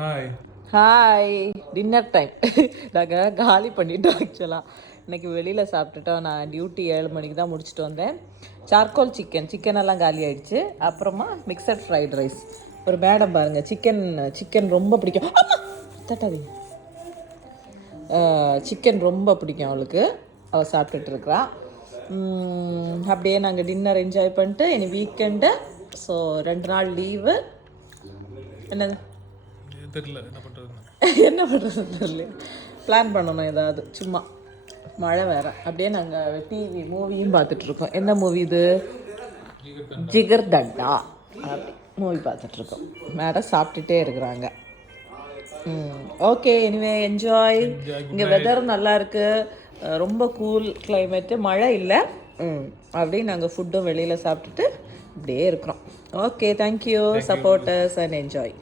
Hi. Hi, dinner time. நாங்கள் காலி பண்ணிட்டோம் ஆக்சுவலாக. இன்றைக்கி வெளியில் சாப்பிட்டுட்டோம். நான் டியூட்டி 7 மணிக்கு தான் முடிச்சுட்டு வந்தேன். சார்கோல் சிக்கன் எல்லாம் காலி ஆகிடுச்சு. அப்புறமா மிக்சட் ஃப்ரைட் ரைஸ். ஒரு மேடம் பாருங்கள், சிக்கன் ரொம்ப பிடிக்கும். தட்டாதீங்க. சிக்கன் ரொம்ப பிடிக்கும் அவளுக்கு. அவள் சாப்பிட்டுட்டு இருக்கிறா. அப்படியே நாங்கள் டின்னர் என்ஜாய் பண்ணிட்டு இனி வீக்கெண்டு. ஸோ 2 நாள் லீவு. என்னது தெரியல என்ன பண்ணுறதுன்னு. என்ன பண்ணுறதுன்னு தெரியல. பிளான் பண்ணணும் ஏதாவது. சும்மா மழை வேறு. அப்படியே நாங்கள் டிவி மூவியும் பார்த்துட்ருக்கோம். என்ன மூவி இது? ஜிகர் தண்டா அப்படி மூவி பார்த்துட்ருக்கோம். மேடம் சாப்பிட்டுட்டே இருக்கிறாங்க. Okay, anyway enjoy. இங்கே வெதரும் நல்லா இருக்குது. ரொம்ப கூல் கிளைமேட்டு, மழை இல்லை. அப்படியே நாங்கள் ஃபுட்டும் வெளியில் சாப்பிட்டுட்டு இப்படியே இருக்கிறோம். Okay, thank you supporters and enjoy.